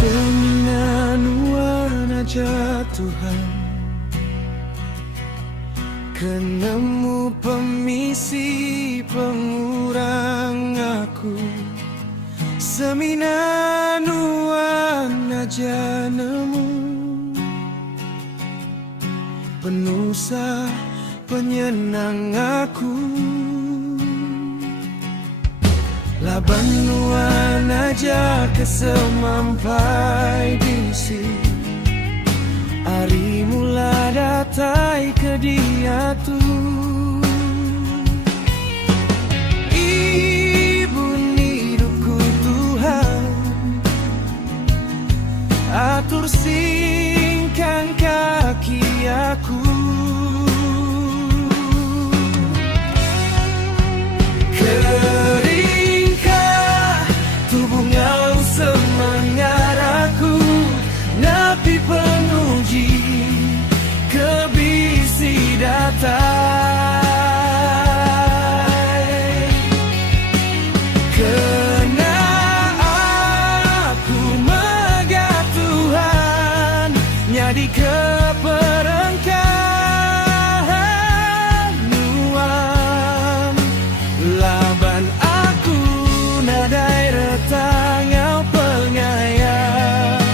Seminan warna jatuhan, kenemu pemisi pengurang aku. Seminan warna janemu, penusa penyenang aku. Laban warna ja kesemampai bisi, hari mula datai ke dia tu. Ibu hidupku Tuhan, atur singkang kaki aku. Keringkah tubuh ngau semangat aku, napi penguji kebisi datai. Kena aku megah Tuhan, nyadi keperengkahan nuang. Laban aku nadai retangau pengayang,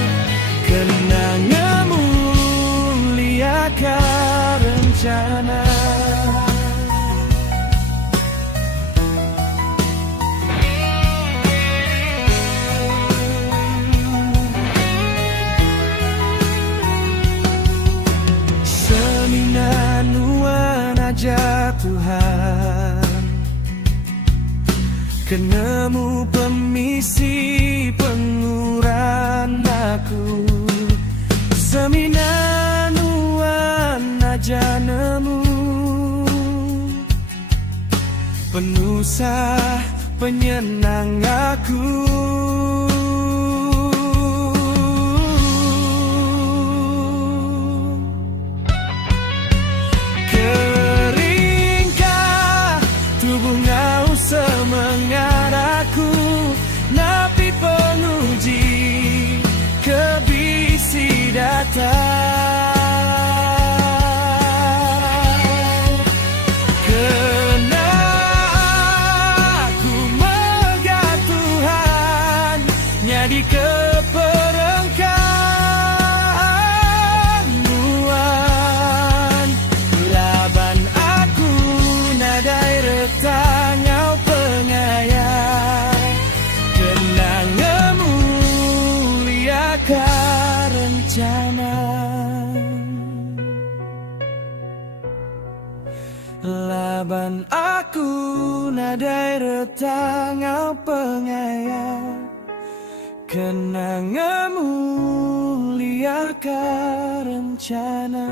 kenangamu liaka rencana. Seminan warna jatuhan, kenemu pemisi penguran aku. Seminan warna janemu, penusa penyenang aku. Keringkah tubuh ngau semangat aku, napi penguji kebisi datai. Kena aku megah Tuhan, nyadi keperengkahan nuan. Laban aku nadai retangau pengayang, kenangamu liaka rencana. Laban aku nadai retangau pengayang, kenangamu liaka rencana.